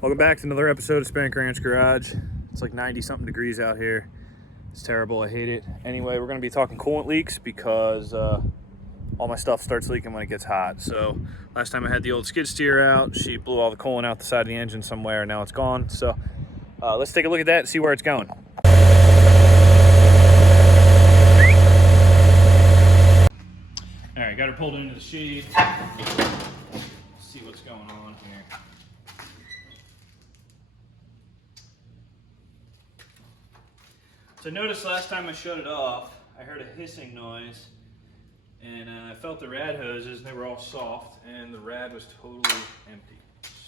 Welcome back to another episode of Spank Ranch Garage. It's like 90 something degrees out here. It's terrible, I hate it. Anyway, we're gonna be talking coolant leaks because all my stuff starts leaking when it gets hot. So last time I had the old skid steer out, she blew all the coolant out the side of the engine somewhere, and now it's gone. So let's take a look at that and see where it's going. All right, got her pulled into the shade. Let's see what's going on here. So I noticed last time I shut it off, I heard a hissing noise, and I felt the rad hoses, and they were all soft, and the rad was totally empty.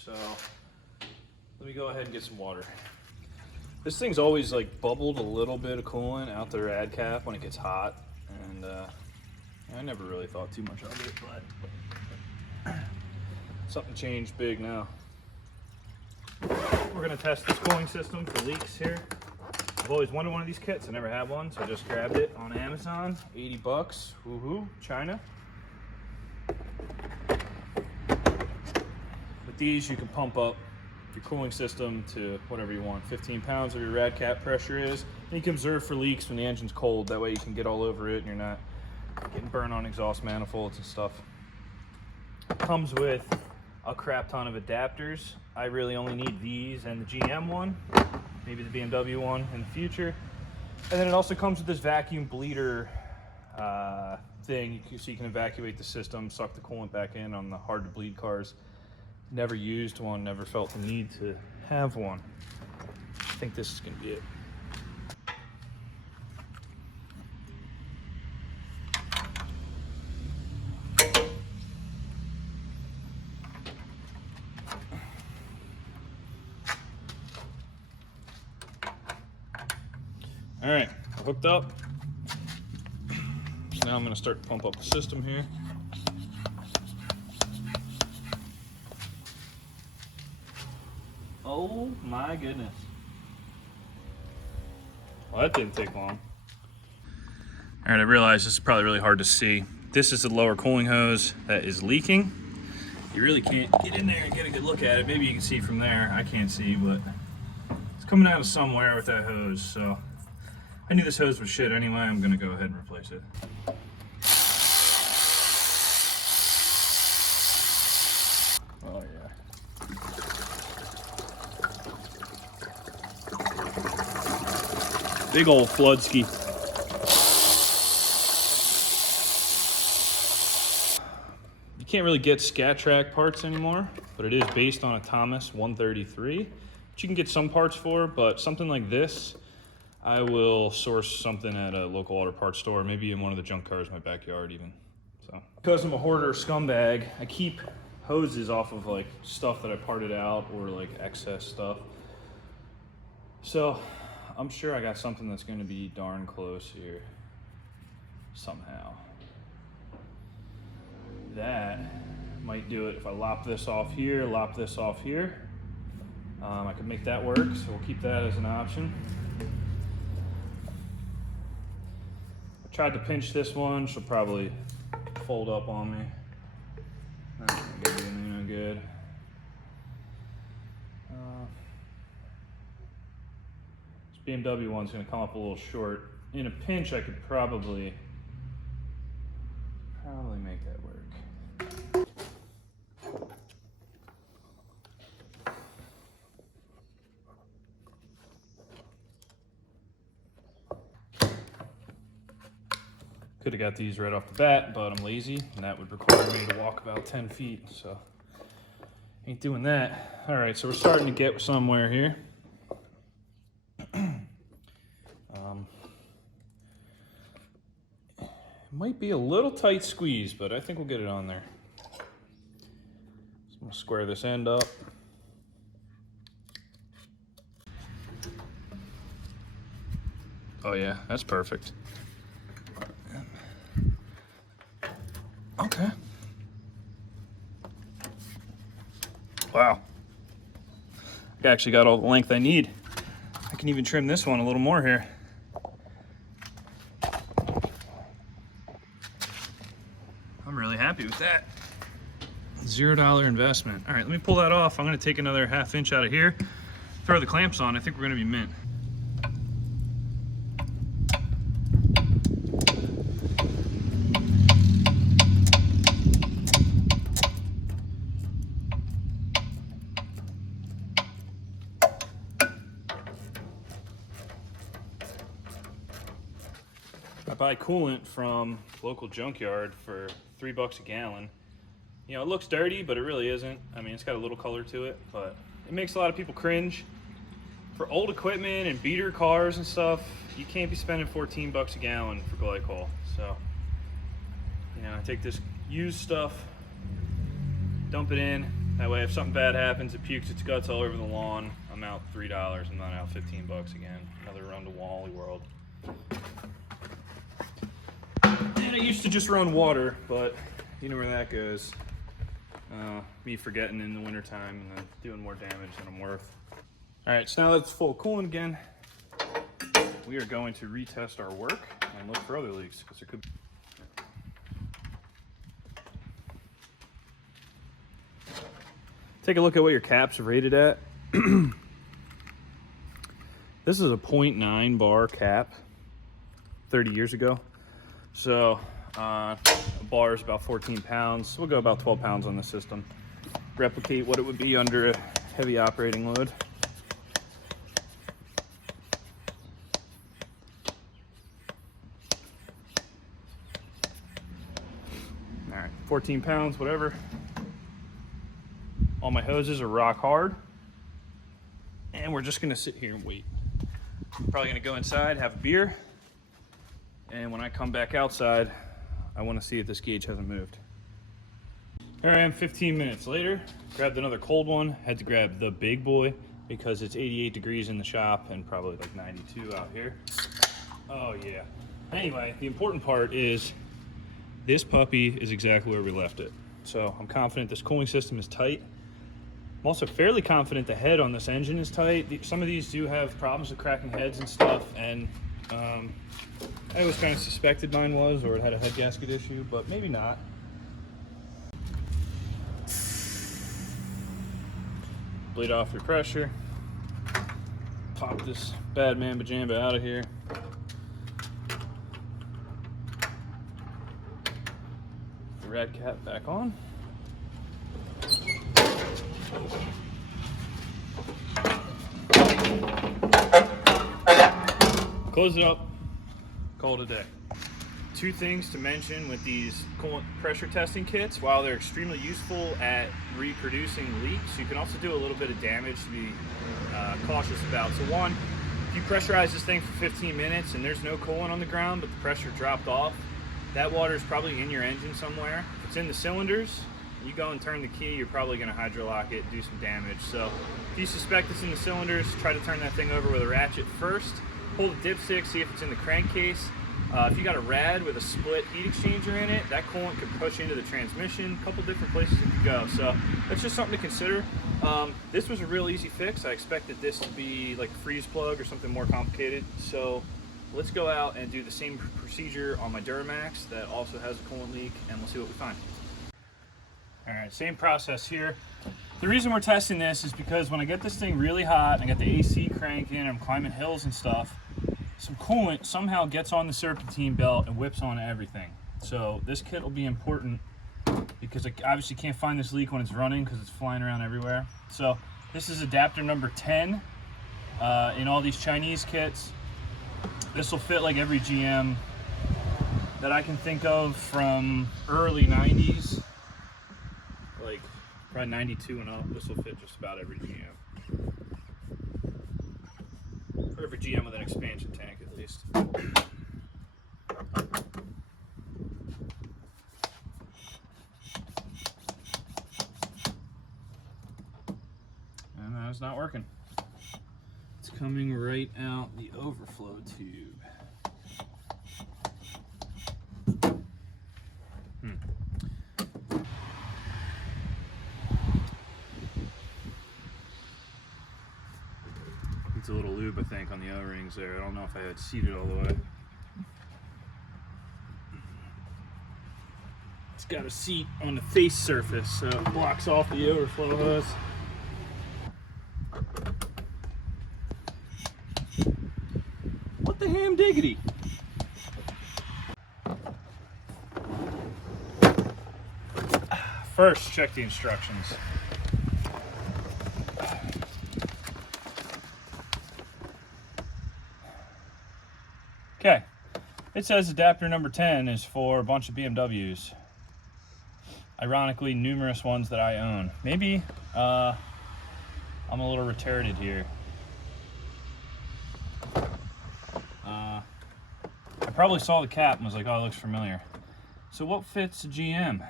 So let me go ahead and get some water. This thing's always like bubbled a little bit of coolant out the rad cap when it gets hot, and I never really thought too much of it, but something changed big now. We're gonna test this cooling system for leaks here. I've always wanted one of these kits. I never had one, so I just grabbed it on Amazon. 80 bucks, woohoo, China. With these, you can pump up your cooling system to whatever you want. 15 pounds of your rad cap pressure is. And you can observe for leaks when the engine's cold. That way you can get all over it and you're not getting burned on exhaust manifolds and stuff. It comes with a crap ton of adapters. I really only need these and the GM one, maybe the BMW one in the future. And then it also comes with this vacuum bleeder thing, so you can evacuate the system, suck the coolant back in on the hard to bleed cars. Never used one, never felt the need to have one. I think this is gonna be it. All right, hooked up. So now I'm gonna start to pump up the system here. Oh my goodness. Well, that didn't take long. All right, I realize this is probably really hard to see. This is the lower cooling hose that is leaking. You really can't get in there and get a good look at it. Maybe you can see from there. I can't see, but it's coming out of somewhere with that hose, so. I knew this hose was shit anyway. I'm gonna go ahead and replace it. Oh yeah. Big old flood ski. You can't really get Scat Track parts anymore, but it is based on a Thomas 133, which you can get some parts for, but something like this, I will source something at a local auto parts store, maybe in one of the junk cars in my backyard even. So, because I'm a hoarder scumbag, I keep hoses off of like stuff that I parted out or like excess stuff. So I'm sure I got something that's gonna be darn close here somehow. That might do it if I lop this off here, lop this off here. I could make that work, so we'll keep that as an option. Tried to pinch this one, she'll probably fold up on me. That's gonna be no good. This BMW one's gonna come up a little short. In a pinch, I could probably make that work. Could have got these right off the bat, but I'm lazy, and that would require me to walk about 10 feet, so ain't doing that. All right, so we're starting to get somewhere here. Might be a little tight squeeze, but I think we'll get it on there. So I'm gonna square this end up. Oh yeah, that's perfect. Okay. Wow. I actually got all the length I need. I can even trim this one a little more here. I'm really happy with that. $0 investment. All right, let me pull that off. I'm gonna take another 1/2 inch out of here, throw the clamps on. I think we're gonna be mint. I buy coolant from local junkyard for $3 a gallon. You know, it looks dirty, but it really isn't. I mean, it's got a little color to it, but it makes a lot of people cringe. For old equipment and beater cars and stuff, you can't be spending $14 a gallon for glycol. So, you know, I take this used stuff, dump it in. That way, if something bad happens, it pukes its guts all over the lawn, I'm out $3. I'm not out $15 again. Another run to Wally World. And I used to just run water, but you know where that goes. Me forgetting in the wintertime and then doing more damage than I'm worth. All right, so now that it's full of coolant again, we are going to retest our work and look for other leaks, because there could be. Take a look at what your caps are rated at. This is a 0.9 bar cap 30 years ago. So a bar is about 14 pounds. We'll go about 12 pounds on the system. Replicate what it would be under a heavy operating load. All right, 14 pounds, whatever. All my hoses are rock hard. And we're just gonna sit here and wait. I'm probably gonna go inside, have a beer. And when I come back outside, I want to see if this gauge hasn't moved. Here I am 15 minutes later. Grabbed another cold one. Had to grab the big boy because it's 88 degrees in the shop and probably like 92 out here. Oh yeah. Anyway, the important part is this puppy is exactly where we left it. So I'm confident this cooling system is tight. I'm also fairly confident the head on this engine is tight. Some of these do have problems with cracking heads and stuff, and I always kind of suspected mine was, or it had a head gasket issue, but maybe not. Bleed off your pressure. Pop this bad mamba jamba out of here. The rad cap back on. Close it up. Call it a day. Two things to mention with these coolant pressure testing kits. While they're extremely useful at reproducing leaks, you can also do a little bit of damage to be cautious about. So one, if you pressurize this thing for 15 minutes and there's no coolant on the ground, but the pressure dropped off, that water is probably in your engine somewhere. If it's in the cylinders, you go and turn the key, you're probably going to hydrolock it, do some damage. So if you suspect it's in the cylinders, try to turn that thing over with a ratchet first. Pull the dipstick, see if it's in the crankcase. If you got a rad with a split heat exchanger in it, that coolant could push into the transmission. A couple different places it could go. So that's just something to consider. This was a real easy fix. I expected this to be like a freeze plug or something more complicated. So let's go out and do the same procedure on my Duramax that also has a coolant leak, and we'll see what we find. All right, same process here. The reason we're testing this is because when I get this thing really hot and I got the AC cranking and I'm climbing hills and stuff, some coolant somehow gets on the serpentine belt and whips on everything. So this kit will be important because I obviously can't find this leak when it's running because it's flying around everywhere. So this is adapter number 10 in all these Chinese kits. This will fit like every GM that I can think of from early 90s. Like probably 92 and up. This will fit just about every GM. Or every GM with an expansion tank at least. And that's not working. It's coming right out the overflow tube. It's a little lube, I think, on the O-rings there. I don't know if I had seated all the way. It's got a seat on the face surface, so it blocks off the overflow hose. What the ham diggity? First, check the instructions. Okay, it says adapter number 10 is for a bunch of BMWs. Ironically, numerous ones that I own. Maybe I'm a little retarded here. I probably saw the cap and was like, oh, it looks familiar. So what fits a GM?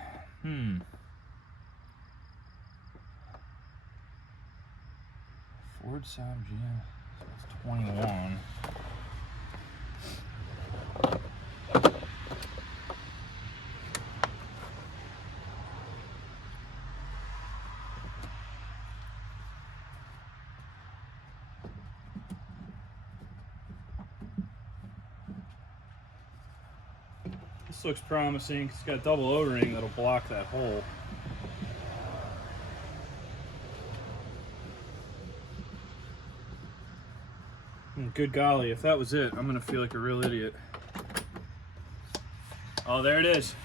Ford Saab GM, so it's 21. This looks promising. It's got a double O-ring that'll block that hole. Good golly, if that was it, I'm gonna feel like a real idiot. Oh, there it is.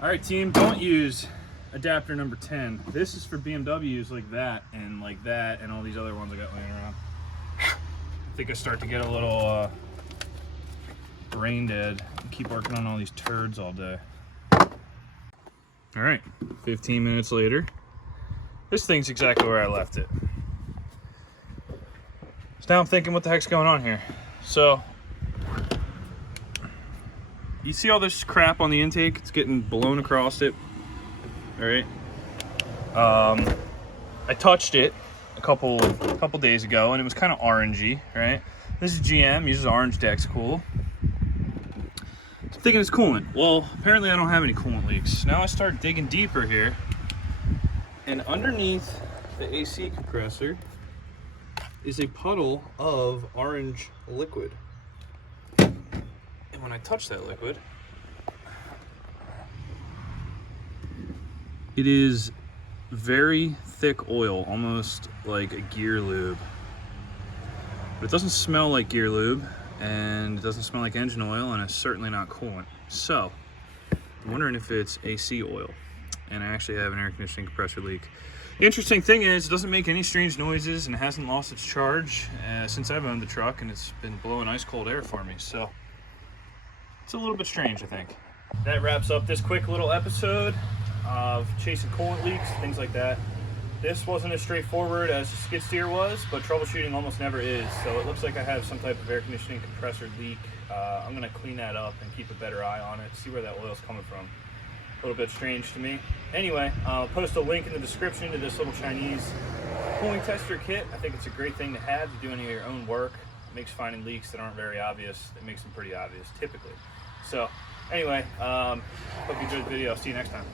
All right, team, don't use adapter number 10. This is for BMWs like that and all these other ones I got laying around. I think I start to get a little brain dead and keep working on all these turds all day. All right, 15 minutes later. This thing's exactly where I left it. So now I'm thinking, what the heck's going on here? So, you see all this crap on the intake? It's getting blown across it. All right. I touched it a couple days ago, and it was kind of orangey, right? This is GM, uses orange Dex Cool. I'm thinking it's coolant. Well, apparently I don't have any coolant leaks. Now I start digging deeper here, and underneath the AC compressor is a puddle of orange liquid. And when I touch that liquid, it is very thick oil, almost like a gear lube. But it doesn't smell like gear lube, and it doesn't smell like engine oil, and it's certainly not coolant. So, I'm wondering if it's AC oil, and I actually have an air conditioning compressor leak. The interesting thing is, it doesn't make any strange noises, and it hasn't lost its charge since I've owned the truck, and it's been blowing ice cold air for me. So, it's a little bit strange, I think. That wraps up this quick little episode of chasing coolant leaks, things like that. This wasn't as straightforward as the skid steer was, but troubleshooting almost never is. So it looks like I have some type of air conditioning compressor leak. I'm gonna clean that up and keep a better eye on it, see where that oil's coming from. A little bit strange to me. Anyway, I'll post a link in the description to this little Chinese cooling tester kit. I think it's a great thing to have to do any of your own work. It makes finding leaks that aren't very obvious. It makes them pretty obvious, typically. So anyway, hope you enjoyed the video. I'll see you next time.